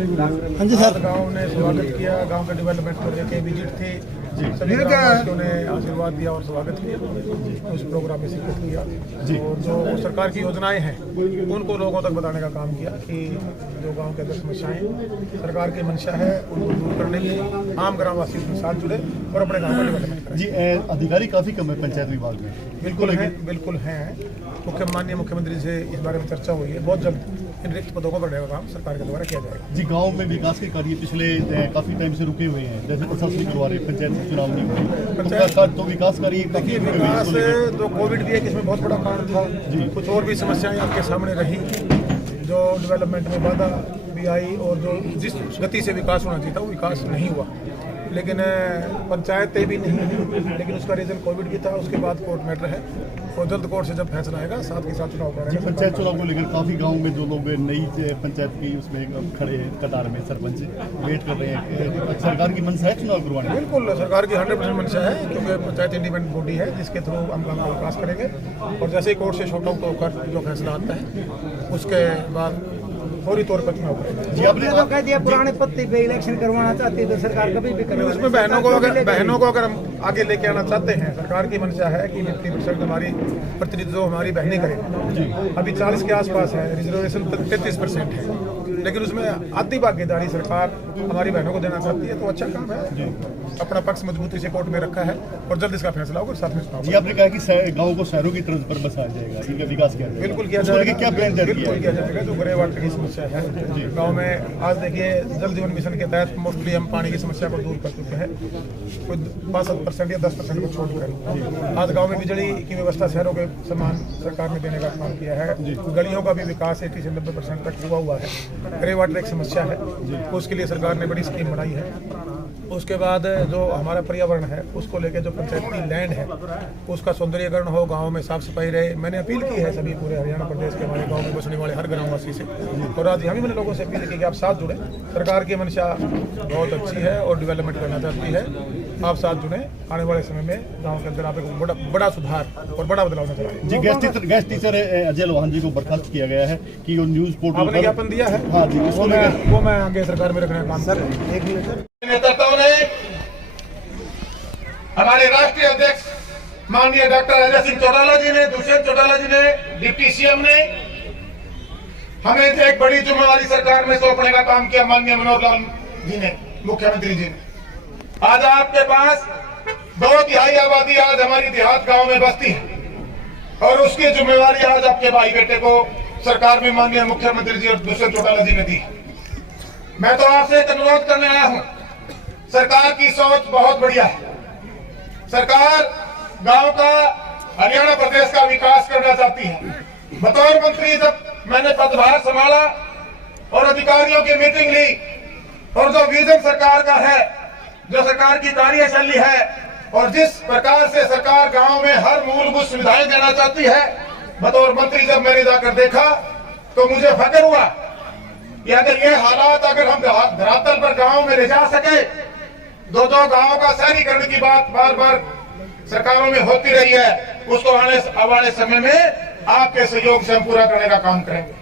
हाँ जी सर। गांव ने स्वागत किया, गांव के डेवलपमेंट को लेके विजिट थी, सभी ग्रामवासियों ने आशीर्वाद दिया और स्वागत किया, उस प्रोग्राम में शिरकत किया और जो सरकार की योजनाएं हैं उनको लोगों तक बताने का काम किया कि जो गांव के अंदर समस्याएं सरकार की मंशा है उनको दूर करने के आम ग्रामवासियों के साथ जुड़े और अपने गाँव का डेवलपमेंट करें। जी, अधिकारी काफी कम है पंचायत विभाग में। बिल्कुल हैं। माननीय मुख्यमंत्री से इस बारे में चर्चा हुई है, बहुत जल्द इन रिक्त पदों को बढ़ने का काम सरकार के द्वारा किया जाएगा। जी, गांव में विकास के कार्य पिछले काफी टाइम से रुके हुए हैं, जैसे प्रशासन करवा रहे, पंचायत में चुनाव नहीं हुए, तो विकास कार्य देखिए, विकास तो कोविड भी एक इसमें बहुत बड़ा कारण था जी। कुछ और भी समस्याएं आपके सामने रही, जो डेवलपमेंट में बाधा भी आई और जो जिस गति से विकास होना चाहिए था वो विकास नहीं हुआ, लेकिन पंचायतें भी नहीं, लेकिन उसका रीजन कोविड भी था। उसके बाद कोर्ट मैटर है और जल्द कोर्ट से जब फैसला आएगा साथ ही साथ चुनाव करेंगे। पंचायत चुनाव को लेकर काफी गांव में जो लोग नई पंचायत की उसमें खड़े हैं कतार में, सरपंच वेट कर रहे हैं, सरकार की मंशा है चुनाव करवाने। बिल्कुल, सरकार की 100% मंशा है, क्योंकि पंचायत इंडिपेंडेंट बॉडी है जिसके थ्रू हम गाँव का विकास करेंगे और जैसे ही कोर्ट से शॉर्ट आउट होकर जो फैसला आता है उसके बाद फौरी तौर पर चुनाव करेंगे। जी, आपने तो कह दिया पुराने पत्ते पे इलेक्शन करवाना चाहती है तो सरकार कभी भी करे। उसमें बहनों को अगर हम आगे लेके आना चाहते हैं, सरकार की मंशा है कि 50% हमारी प्रतिनिधित्व हमारी बहनें करें। अभी 40 के आसपास है, रिजर्वेशन 33% है, लेकिन उसमें आधी भागीदारी सरकार हमारी बहनों को देना चाहती है, तो अच्छा काम है। अपना पक्ष मजबूती से कोर्ट में रखा है और जल्द इसका फैसला होगा साथ में चुनाव। जी, आपने कहा कि गाँव को शहरों की तर्ज पर बसाया जाएगा, इनका विकास किया जाएगा। बिल्कुल किया जाएगा, क्या प्लान किया जाएगा। जो ग्रे वाटर की समस्या है गाँव में, आज देखिए जल जीवन मिशन के तहत मोस्टली हम पानी की समस्या को दूर कर चुके हैं, कोई 65% या 10% को छोड़कर। आज गाँव में बिजली की व्यवस्था शहरों के समान सरकार ने देने का काम किया है। गलियों का भी विकास 80 से 90% तक हुआ है। ग्रे वाटर एक समस्या है, उसके लिए सरकार ने बड़ी स्कीम बनाई है। उसके बाद जो हमारा पर्यावरण है उसको लेके जो पंचायती लैंड है उसका सौंदर्यीकरण हो, गाँव में साफ सफाई रहे। मैंने अपील की है सभी पूरे हरियाणा प्रदेश के हमारे गाँव में बसने वाले हर ग्रामवासी से, और आज हम ही मैंने लोगों से अपील की कि आप साथ जुड़े। सरकार की मंशा बहुत अच्छी है और डेवलपमेंट करना चाहती है, आप साथ जुड़े। आने वाले समय में गाँव के अंदर आप एक बड़ा सुधार और बड़ा बदलाव नजर आए। जी, गैस टीचर अजय लोहान जी को बर्खास्त किया गया है कि न्यूज पोर्टल आपने ज्ञापन दिया है। हाँ जी, वो मैं आगे सरकार में रखने का काम सर। नेताओं ने, हमारे राष्ट्रीय अध्यक्ष माननीय डॉक्टर अजय सिंह चौटाला जी ने, दुष्यंत चौटाला जी ने, डिप्टी सीएम ने हमें एक बड़ी जिम्मेवारी सरकार में सौंपने का काम किया। माननीय मनोहर लाल जी ने, मुख्यमंत्री जी ने। आज आपके पास 2/3 आबादी आज हमारी देहात गांव में बसती है और उसकी जिम्मेवारी आज आपके भाई बेटे को सरकार में माननीय मुख्यमंत्री जी और दुष्यंत चौटाला जी ने दी। मैं तो आपसे एक अनुरोध करने आया हूं, सरकार की सोच बहुत बढ़िया है। सरकार गांव का, हरियाणा प्रदेश का विकास करना चाहती है। बतौर मंत्री जब मैंने पदभार संभाला और अधिकारियों की मीटिंग ली और जो विजन सरकार का है, जो सरकार की कार्यशैली है और जिस प्रकार से सरकार गांव में हर मूलभूत सुविधाएं देना चाहती है, बतौर मंत्री जब मैंने जाकर देखा तो मुझे फक्र हुआ कि अगर ये हालात अगर हम धरातल पर गांव में ले जा सके, दो गांवों का शहरीकरण की बात बार बार सरकारों में होती रही है, उसको आने समय में आपके सहयोग से हम पूरा करने का काम करेंगे।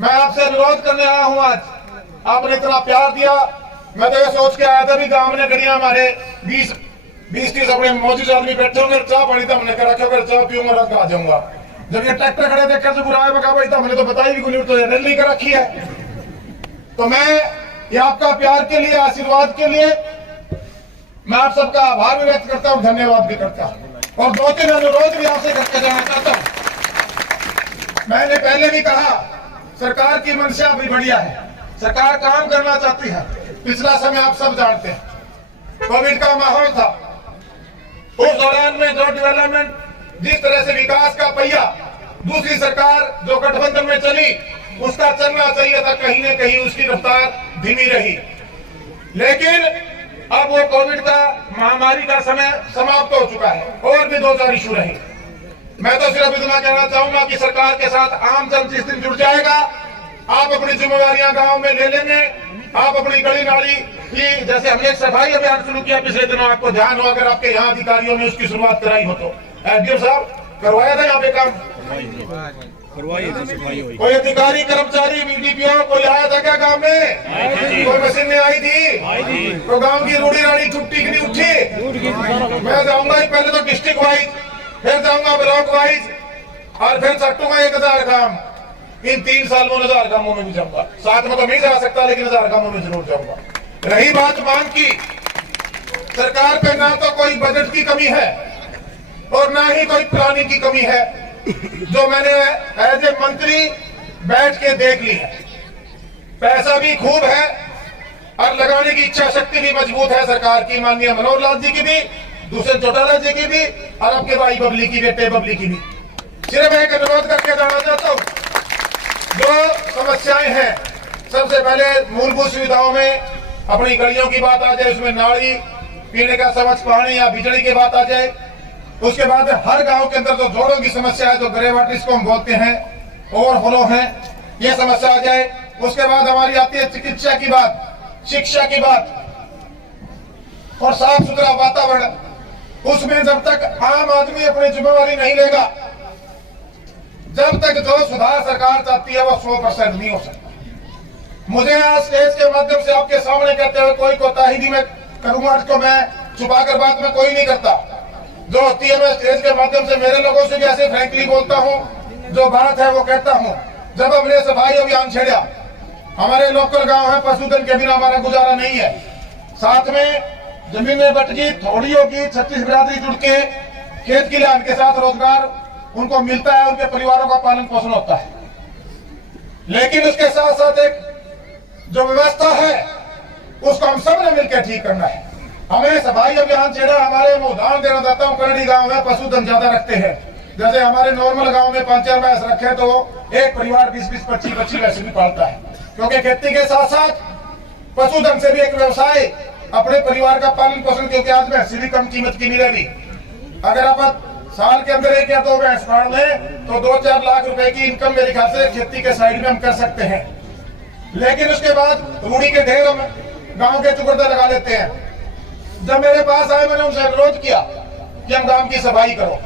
मैं आपसे अनुरोध करने आया हूं, आज आपने इतना प्यार दिया, मैं तो ये सोच के आया था भी गांव ने गड़िया मारे 20-30 अपने मौजूद आदमी बैठे होंगे, चाह पानी तो हमने रखा, अगर चाह पीऊंगा रख आ जाऊंगा। जब ये ट्रैक्टर खड़े देखकर से बुरा बका भाई, तो हमने तो बताई भी कुछ, तो रैली कर रखी है। तो मैं ये आपका प्यार के लिए, आशीर्वाद के लिए मैं आप सबका आभार भी व्यक्त करता हूं, धन्यवाद भी करता हूं और 2-3 अनुरोध भी आपसे करके जाना चाहता हूं। मैंने पहले भी कहा, सरकार की मंशा भी बढ़िया है, सरकार काम करना चाहती है। पिछला समय आप सब जानते हैं, कोविड का माहौल था, उस दौरान में जो डेवलपमेंट, जिस तरह से विकास का पहिया दूसरी सरकार जो गठबंधन में चली उसका चलना चाहिए था, कहीं न कहीं उसकी रफ्तार धीमी रही। लेकिन अब वो कोविड का महामारी का समय समाप्त हो चुका है और भी 2-4 इशू रहे। मैं तो सिर्फ इतना कहना चाहूंगा कि सरकार के साथ आम जन जिस दिन जुड़ जाएगा, आप अपनी जिम्मेवारियां गांव में ले लेंगे, आप अपनी गली नाली की, जैसे हमने एक सफाई अभियान शुरू किया पिछले दिनों, आपको ध्यान हो, अगर आपके यहाँ अधिकारियों ने उसकी शुरुआत कराई हो तो। एसडीएम साहब करवाया था यहाँ पे काम, कोई अधिकारी कर्मचारी बीडीपीओ कोई आया था क्या गांव में? कोई मशीनें आई थी? तो गांव की रूढ़ी रानी छुट्टी की नहीं उठी। मैं जाऊंगा ही पहले तो डिस्ट्रिक्ट वाइज, फिर जाऊंगा ब्लॉक वाइज, और फिर सट्टूंगा 1000 गांव। इन 3 सालों में 1000 गांवों में भी जाऊंगा। साथ में तो नहीं जा सकता, लेकिन 1000 गांवों में जरूर जाऊंगा। रही बात मांग की, सरकार पे ना तो कोई बजट की कमी है और ना ही कोई प्लानिंग की कमी है, जो मैंने एज ए मंत्री बैठ के देख ली है। पैसा भी खूब है और लगाने की इच्छा शक्ति भी मजबूत है सरकार की, माननीय मनोहर लाल जी की भी, दुष्यंत चौटाला जी की भी, और आपके भाई बबली की, बेटे बबली की भी। सिर्फ एक अनुरोध करके जाना चाहता हूँ, जो समस्याएं हैं, सबसे पहले मूलभूत सुविधाओं में अपनी गलियों की बात आ जाए, उसमें नाली, पीने का स्वच्छ पानी या बिजली की बात आ जाए। उसके बाद हर गांव के अंदर जो जोड़ों की समस्या है, जो ग्रे वाटर इसको हम बोलते हैं, ओवरफ्लो है, ये समस्या आ जाए। उसके बाद हमारी आती है चिकित्सा की बात, शिक्षा की बात और साफ सुथरा वातावरण। उसमें जब तक आम आदमी अपनी जिम्मेवारी नहीं लेगा, जब तक जो सुधार सरकार चाहती है वो 100% नहीं हो सकता। मुझे आज स्टेज के माध्यम से आपके सामने कहते हुए कोई कोताही नहीं मैं करूंगा, इसको मैं छुपाकर बात में कोई नहीं करता। जो होती है मैं स्टेज के माध्यम से मेरे लोगों से भी ऐसे फ्रैंकली बोलता हूं, जो बात है वो कहता हूं। जब हमने सफाई अभियान छेड़ा, हमारे लोकल गांव है, पशुधन के बिना हमारा गुजारा नहीं है। साथ में जमीनें बट गई, थोड़ी होगी, 36 बिरादरी जुड़ के खेत खलिहान के साथ रोजगार उनको मिलता है, उनके परिवारों का पालन पोषण होता है। लेकिन उसके साथ साथ एक जो व्यवस्था है उसको हम सब ने मिलकर ठीक करना है। हमें सफाई अभियान छेड़ा, हमारे मैं उदाहरण देना चाहता हूँ, करड़ी गांव में पशुधन ज्यादा रखते हैं। जैसे हमारे नॉर्मल गांव में 5-4 भैंस रखे तो एक परिवार 20-20, 25-25 भैंस भी पालता है, क्योंकि खेती के साथ साथ पशुधन से भी एक व्यवसाय अपने परिवार का पालन पोषण, क्योंकि आज भैंस भी कम कीमत की नहीं रही। अगर आप साल के अंदर 1 या 2 भैंस पाल लें तो 2-4 लाख रुपए की इनकम मेरे ख्याल से खेती के साइड में हम कर सकते हैं। लेकिन उसके बाद रूढ़ी के ढेर हम गांव के चुकड़े लगा लेते हैं। जब मेरे पास आए, मैंने उनसे अनुरोध किया कि हम गांव की सफाई करो।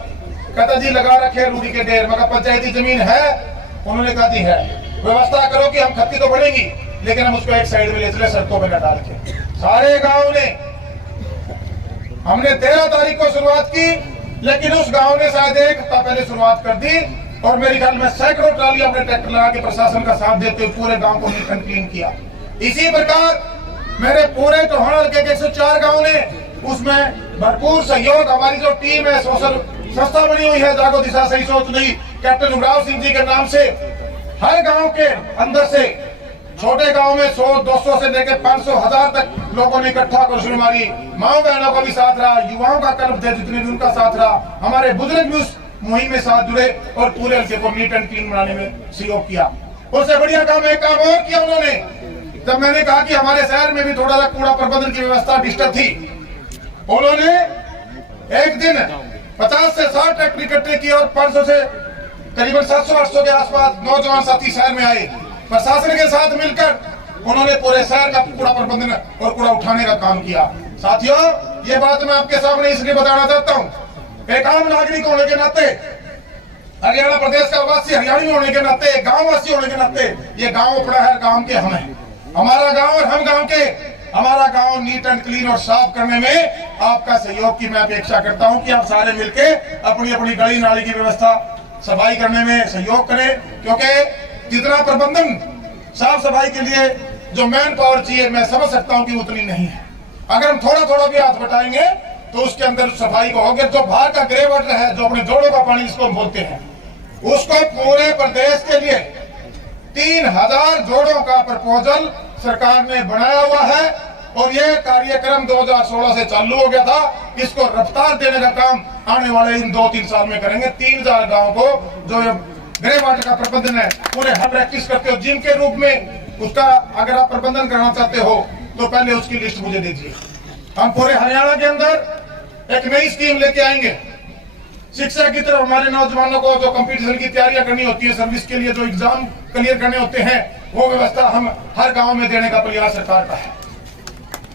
कहता जी लगा रखे रूढ़ी के ढेर, मगर पंचायती जमीन है? उन्होंने कहा जी है। व्यवस्था करो कि हम खत्ती तो बढ़ेगी, लेकिन हम उसको एक साइड में ले चले, सड़कों में न डाल के। सारे गाँव ने, हमने 13 तारीख को शुरुआत की, लेकिन उस गांव ने शायद 1 हफ्ता पहले शुरुआत कर दी, और मेरे ख्याल में सैकड़ों ट्राली अपने ट्रैक्टर लगा के प्रशासन का साथ देते हुए पूरे गांव को नीट एंड क्लीन किया। इसी प्रकार मेरे पूरे टोहाना हल्के के 104 गांव ने उसमें भरपूर सहयोग, हमारी जो टीम है, सोशल संस्था बनी हुई है, जागो दिशा सही सोच नहीं, कैप्टन युवराज सिंह जी के नाम से, हर गाँव के अंदर से, छोटे गांव में 100-200 से लेकर 500-1000 तक लोगों ने इकट्ठा कर, उसमें हमारी माओ बहनों का भी साथ रहा, युवाओं का कर्म थे जितने भी उनका साथ रहा, हमारे बुजुर्ग भी उस मुहिम में साथ जुड़े और पूरे हल्के को नीट एंड क्लीन बनाने में सहयोग किया। उससे बढ़िया काम एक काम और किया उन्होंने। जब मैंने कहा कि हमारे शहर में भी थोड़ा सा कूड़ा प्रबंधन की व्यवस्था डिस्टर्ब थी, उन्होंने एक दिन 50 से 60 ट्रैक्टर इकट्ठे किए और 500 से करीबन 700-800 के आसपास नौजवान साथी शहर में आए। प्रशासन के साथ मिलकर उन्होंने पूरे शहर का कूड़ा प्रबंधन और कूड़ा उठाने का काम किया। साथियों, ये बात मैं आपके सामने इसलिए बताना चाहता हूँ, एक आम नागरिक होने के नाते, हरियाणा प्रदेश का वासी हरियाणी होने के नाते, गांव वासी होने के नाते, ये गांव अपना है, गांव के हम हैं, हमारा गांव और हम गांव के, हमारा गांव नीट एंड क्लीन और साफ करने में आपका सहयोग की मैं अपेक्षा करता हूं कि आप सारे मिलके अपनी अपनी गली नाली की व्यवस्था सफाई करने में सहयोग करें, क्योंकि जितना प्रबंधन साफ सफाई के लिए जो मैन पावर चाहिए, मैं समझ सकता हूं कि उतनी नहीं है। अगर हम थोड़ा थोड़ा भी हाथ बटाएंगे तो उसके अंदर सफाई को होगी। जो बाहर का ग्रे वाटर है, जो अपने जोड़ों का पानी जिसको हम बोलते हैं, उसको पूरे प्रदेश के लिए 3000 जोड़ों का प्रपोजल सरकार ने बनाया हुआ है और ये कार्यक्रम 2016 से चालू हो गया था। इसको रफ्तार देने का काम आने वाले इन 2-3 साल में करेंगे। 3000 गाँव को जो ग्रे वाटर का प्रबंधन है पूरे हम प्रैक्टिस करते हो जिम के रूप में, उसका अगर आप प्रबंधन करना चाहते हो तो पहले उसकी लिस्ट मुझे दीजिए। हम पूरे हरियाणा के अंदर एक नई स्कीम लेके आएंगे। शिक्षा की तरफ हमारे नौजवानों को जो कंपटीशन की तैयारियां करनी होती है, सर्विस के लिए जो एग्जाम क्लियर करने होते हैं, वो व्यवस्था हम हर गांव में देने का प्रयास सरकार का है।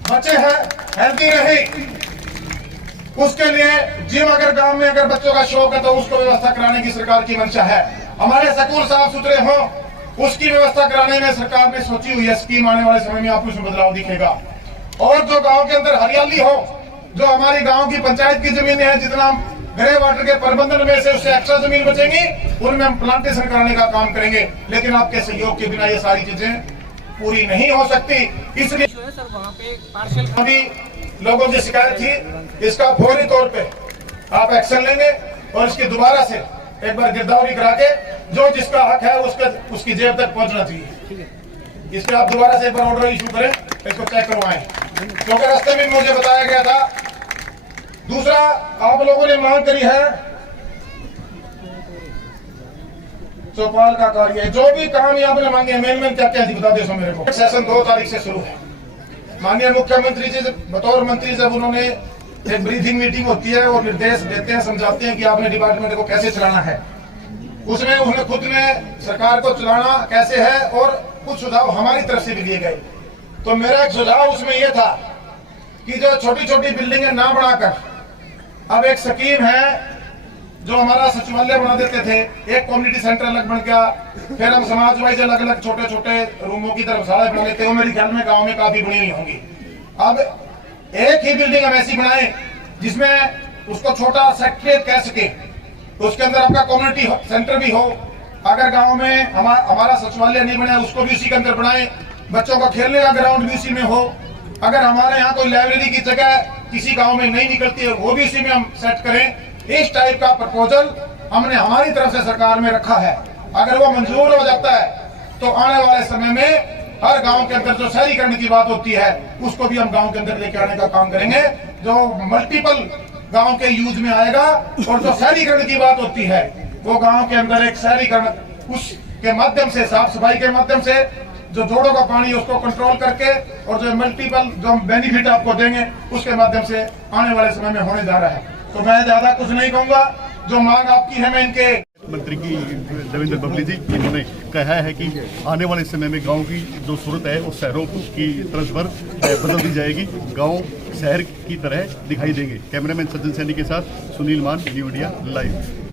बच्चे हैं हेल्दी रहे, उसके लिए जिम अगर गांव में अगर बच्चों का शौक है तो उसको व्यवस्था कराने की सरकार की मंशा है। हमारे स्कूल साफ सुथरे हों, उसकी व्यवस्था कराने में सरकार ने सोची हुई है स्कीम। आने वाले समय में आपको उसमें बदलाव दिखेगा। और जो गांव के अंदर हरियाली हो, जो हमारी गांव की पंचायत की जमीनें हैं, जितना ग्रे वाटर के प्रबंधन में से उससे एक्स्ट्रा जमीन बचेंगी, उनमें हम प्लांटेशन कराने का काम करेंगे। लेकिन आपके सहयोग के बिना ये सारी चीजें पूरी नहीं हो सकती। इसलिए अभी लोगों की शिकायत थी, इसका फौरी तौर पे आप एक्शन लेंगे और इसकी दोबारा से एक बार गिरदावरी करा के जो जिसका हक है उसकी जेब तक पहुंचना चाहिए। इस पे आप दोबारा से एक बार ऑर्डर इशू करें, इसको चेक करवाएं, क्योंकि रास्ते में मुझे बताया गया था। दूसरा, आप लोगों ने मांग करी है चौपाल का कार्य, जो भी काम यहाँ पे मांगे मेन क्या क्या बता दे मेरे को। सेशन 2 तारीख से शुरू है। माननीय मुख्यमंत्री जी बतौर मंत्री जब उन्होंने एक ब्रीफिंग मीटिंग होती है और निर्देश देते हैं, समझाते हैं कि आपने डिपार्टमेंट को कैसे चलाना है, उसमें उन्हें खुद ने सरकार को चलाना कैसे है और कुछ सुझाव हमारी तरफ से भी दिए गए। तो मेरा एक सुझाव उसमें यह था कि जो छोटी छोटी बिल्डिंगें ना बनाकर अब एक स्कीम है, जो हमारा सचिवालय बना देते थे, एक कम्युनिटी सेंटर अलग बन गया, फिर हम समाज वाइज अलग अलग छोटे छोटे रूमों की धर्मशाला बना लेते हैं। मेरे ख्याल में गाँव में काफी बनी हुई होंगी। अब एक ही बिल्डिंग हम ऐसी बनाए जिसमें उसको छोटा सेक्रेटरीट कह सके, उसके अंदर आपका कम्युनिटी सेंटर भी हो। अगर गांव में हमारा सचिवालय नहीं बना, उसको भी उसी के अंदर बनाए, बच्चों का खेलने का ग्राउंड भी उसी में हो। अगर हमारे यहाँ कोई लाइब्रेरी की जगह किसी गांव में नहीं निकलती है, वो भी इसी में हम सेट करें। इस टाइप का प्रपोजल हमने हमारी तरफ से सरकार में रखा है। अगर वो मंजूर हो जाता है तो आने वाले समय में हर गांव के अंदर जो शहरीकरण की बात होती है, उसको भी हम गांव के अंदर लेके आने का काम करेंगे, जो मल्टीपल गांव के यूज में आएगा। और जो शहरीकरण की बात होती है, वो गांव के अंदर एक शहरीकरण उसके माध्यम से, साफ सफाई के माध्यम से, जो जोड़ों का पानी उसको कंट्रोल करके, और जो मल्टीपल जो बेनिफिट आपको देंगे उसके माध्यम से आने वाले समय में होने जा रहा है। तो मैं ज्यादा कुछ नहीं कहूंगा, जो मांग आपकी है मैं इनके मंत्री की देवेंद्र बबली जी, इन्होंने कहा है कि आने वाले समय में गांव की जो सूरत है वो शहरों की तर्ज पर बदल दी जाएगी। गांव शहर की तरह दिखाई देंगे। कैमरामैन सज्जन सैनी के साथ सुनील मान, न्यू इंडिया लाइव।